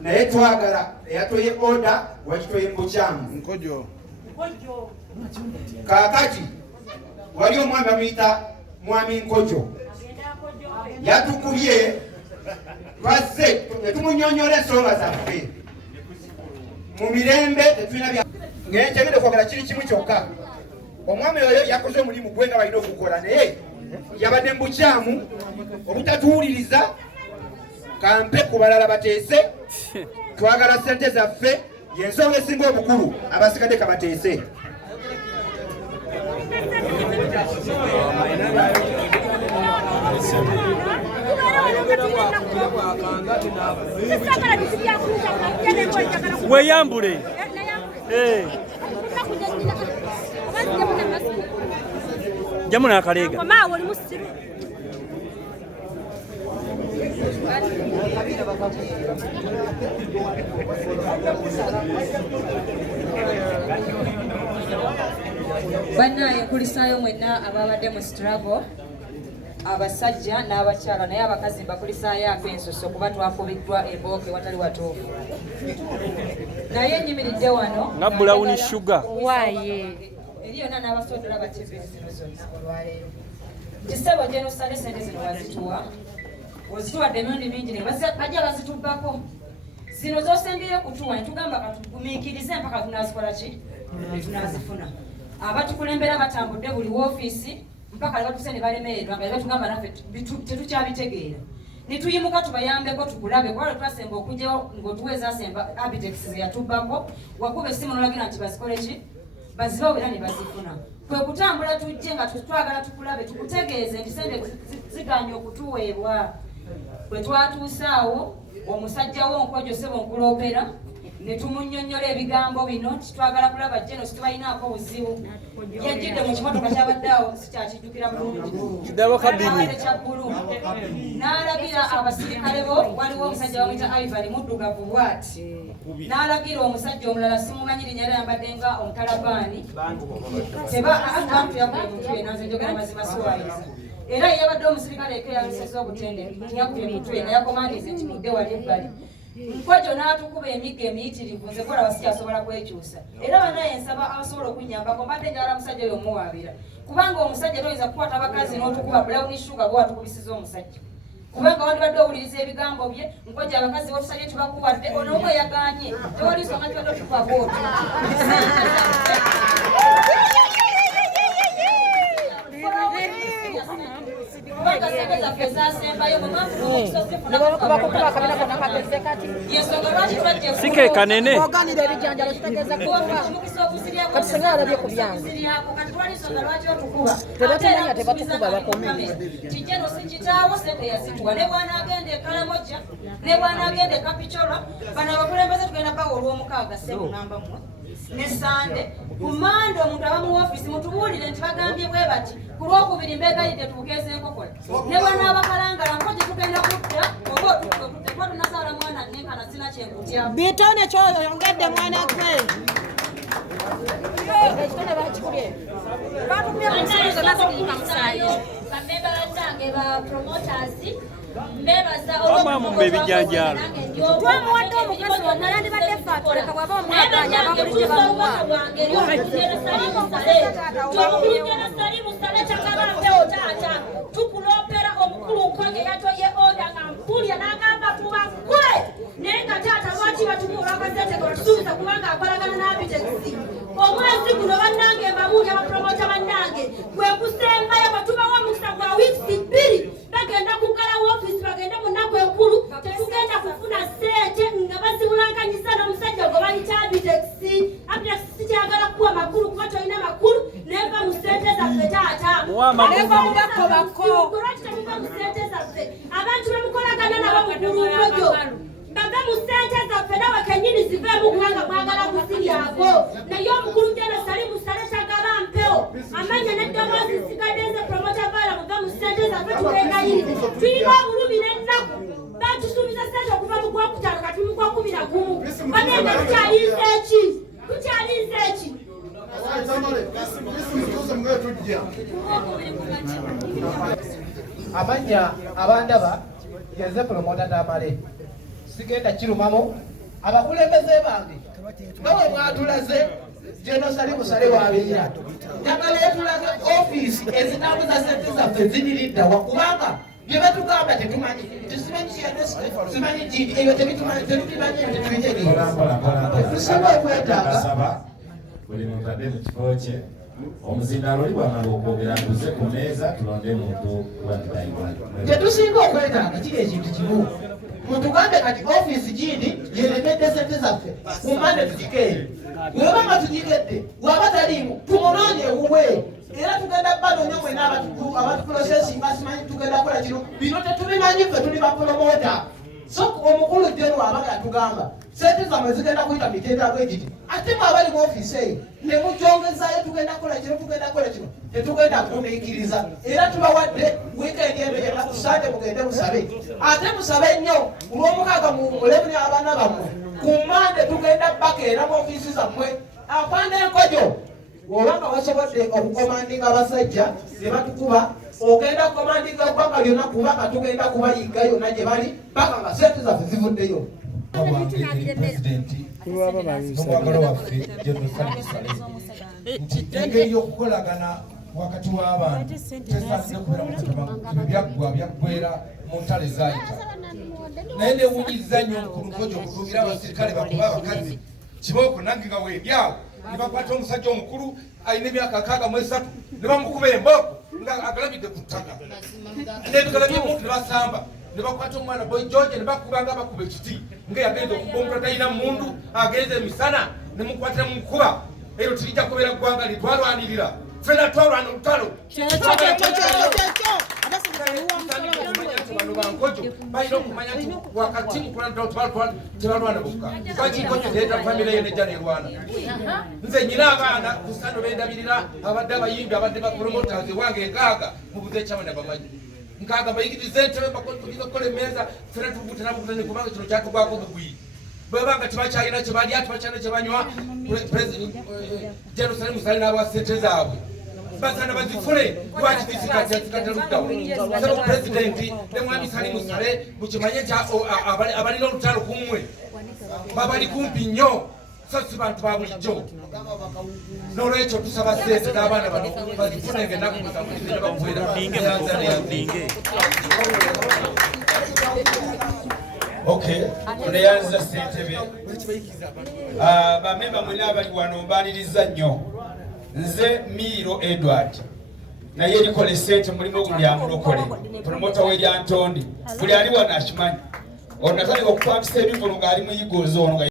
naye twagala eyatoye oda wakitoye mbukyamu nkojo kakati wali omwami amuyita mwami Nkojo yatukubye twazze netumunyonyola ensonga zaffe mu mirembe tetulina ngenkyegende kwogera kiri kimu kyokka omwami oyo yakoze omulimu gwe nga balina okukola naye yabadde mbukyamu obutatuwuliriza kampe ku balala bateese twagala sente zaffe yensonga esinga obukulu abasigadde kabateese weyambule jamuna akalega bannaye nkulisaayo mwenna ababadde mu struggle abasajja n'abakyala naye abakazi bakulisaayo ak'ensuso kuba twafubiddwa embooke watali watuufu naye nyimiridde wano nga bulawuni shuga waye eri yonna n'abasodola bativiri zino zonna olwaleero nti ssebo gyenosale sente zino wazituwa ozituwadde emirundi mingi bajja bazitubbako zino zosembyeyo kutuwa netugamba katugumiikirize mpaka tunazikola ki tunazifuna abatukulembera batambudde buli woofiisi mpaka lebatuse ne balemererwa nga lebatugamba naffe tetukyabitegeera nituyimuka tubayambeko tukulabe kubala twasemba okujjawo ng'otuweeza asemba abitex zeyatubbako wakuba essimu nolagira nti bazikole ki bazibawo era ne bazifuna kwe kutambula tujje nga twagala tukulabe tukutegeeze nti sente ziganya okutuweebwa bwe twatuusaawo omusajja wo Nkojo Ssebo nkuloopera ne tumunyonnyola ebigambo bino titwagala kulaba jeno situbalinaako buzibu yajjidde mu kimotoka kyabaddeawo sikyakijjukira bulungi kya bbulu n'alagira abasirikale bo waliwo omusajja bamuyita Ivan muddugavu bwati n'alagira omusajja omulala simumanyi linnya era yambadde nga omutalabaani abantu yakubye mutwe nanze njogera mazima siwayiriza era yabadde omusirikale ekeyamiseza obutendeke yakubye mutwe nayakomandize nti mudde wali ebbali Nkojo n'atukuba emigga emiyitirivu nze kola basikyasobola kwekyusa era banaye nsaba abasobola okunyambako mbadde njagala musajja oyo omuwaabira kubanga omusajja toyinza kukwata abakazi n'otukuba bulawuni shuga bwe watukubisiza omusajja kubanga wandibadde owuliriza ebigambo bye Nkojo abakazi botusabye tubakuwadde onoomwe yaganye tewali nsonga kibadde otukuba bwoti sike kanene kijeno sente yazituwa ne bwana agenda ekalamoja ne bwana agenda ekapicolwa bano abakulembeze tugenda bawa olw'omukaaga ssebo namba mmwe ne sande kumanda omuntu aba mu ofiisi mutubuulire nti bagambye bwe bati ku lwokubiri mbegayidde tubukeeza enkokola ne bwanaabakalangala Nkojo tugenda kudda oba otukuba tunazaala mwana nenkana sina kyenkutya bitone kyoyo yongedde mwana gwe ekitone bakikubye batukubye mu nsonga zonna zikuuka musaayi bamemba bannange ba promoters mbebaza olw'okumumba ebijanjaalo twamuwadde omukazi wonna yandibadde ffe atuleka bw'aba omwaganya abamulije bamuwa tukulopera omukulu Nkojo yatoye oda nga mpulya n'agamba tubakwe naye nga taata lwaki batumuwa akasente nga batusuubiza kubanga akolagana n'abitexi omwezi guno bannange mbamuulya bapromota bannange gwe kusembayo batubawo omukisa gwa wiiki 2 bagenda kugala woofiisi bagende mu nnaku enkulu tetugenda kufuna sente nga bazibulankanyisa n'omusajja gwe bayita abitexi sikyagala kuwa makulu kuba tolina makulu neva mu sente zaffe taata lwaki temuva mu sente zaffe abantu bemukolagana nabo mugulu Nkojo bave mu sente zaffe nawe kenyini ziveemu kubanga mwagala kuziryako naye omukulu jeno sali musale tagaba mpewo amanya n'eddoboozi sigadde nze promota baala muve mu sente zaffe tubegayirire tulina obulumi n'ennaku batusuubiza sente okuva mu gwokutaano kati mu gwokubira gumu banenga tukyalinza eki amanya abandaba yeze promota Tamale sigenda kirumamo abakulembeze bange nga bwe mwatulaze Jenosali musale wabeera njagala tulaze ofiisi ezitambuza sente zaffe ziniridda wakubanga bye batugamba tetumanyi simanyi gindi eyo tetubimanyi tetubimanyi okwetaaga buli muntu adde mu kifo kye omuzindaalo oli bwamala okwogera tuze ku meeza tulonde muntu tetusinga okwetaaga kiri ekintu kimu mutugambe kati ofiisi gindi yeremedde sente zaffe kumande tugikeere weba nga tugikedde waba taliimu tumunoonye ewuwe era tugenda banoonya mwena abatuprosesinga simanyi tugenda kola kino bino tetubimanyi ffe tuli bapromota so omukulu jeno abaga atugamba sente zammwe zigenda kuyita mitendera bwegiti ate mwabali mu ofiisi eyo ne mugyongezayo tugenda kola kino tetugenda kumiikiriza era tubawadde wiikendi emeyera kusande mugende musabe ate musabe nnyo olw'omukaaga mulebuni abaana bammwe kumande tugenda bakeera mu ofiisi zammwe apanda enkojo obanga wasobodde okukomandinga abasajja ne batukuba ogenda kukomandinga eggwanga lyonna kubanga tugenda kubayigga yonna gye bali paka nga sente zaffe zivuddeyo pulezidenti n'omwagalo waffe Jenosali Musale nti engeri y'okukolagana wakati w'abantu tesaanire kubeera mu byaggwa byaggwera mu ntale zaayita naye newunyiriza nnyo ku lukojo okuduubira abasirikale bakuba abakazi kibooko nange nga weebyawo ne bakwata omusajja omukulu alina emyaka 63 ne bamukuba embooko nga agalabidde ku ttaka n'ebigala by'omuntu ne basamba ne bakwata omwana boy George ne bakubanga bakuba ekiti nga yagenza okuba omuntu atalina mundu agenza emisana ne mukwata ne mukuba ero tirijja kubeera ggwanga litwalwanirira fena twalwana olutalo bano bankojo balina okumanya nti wakati tebalwana bokka lwaki nkojo teeta famire yo nejja nerwana nze nyina abaana kusano bendabirira abadde abayimbi abadde bapromotazi wange nkaaga mubuze ekyamana bamanyi nkaaga bayigirize entebe bakotugiza okukola emmeeza fena tubutenabukutane kubanga kino kyatugwako bugwi bwebanga tebakyalina kyebalya tebakyalina kyebanywa Jenosali Musale n'abawa sente zaabwe basana bazifune lwaki zisikateluddawo saba pulezidenti ne mwami Sali Musale mukimanye nti abalina olutalo kummwe babali kumpi nnyo so si bantu ba bulijjo n'olwekyo tusaba sente n'abaana bano bazifunenge ennaku musanvu ne bakubeera Okay, kuneyanza ssentebe bamemba mwena abali wano mbaliriza nnyo nze Miiro Edward naye erikola essente mulimu ogwo lya mulokole promota w'eryantondi buli ali wano akimanyi ono natandika okupangisa ebivuno ng'ali muyigozi ono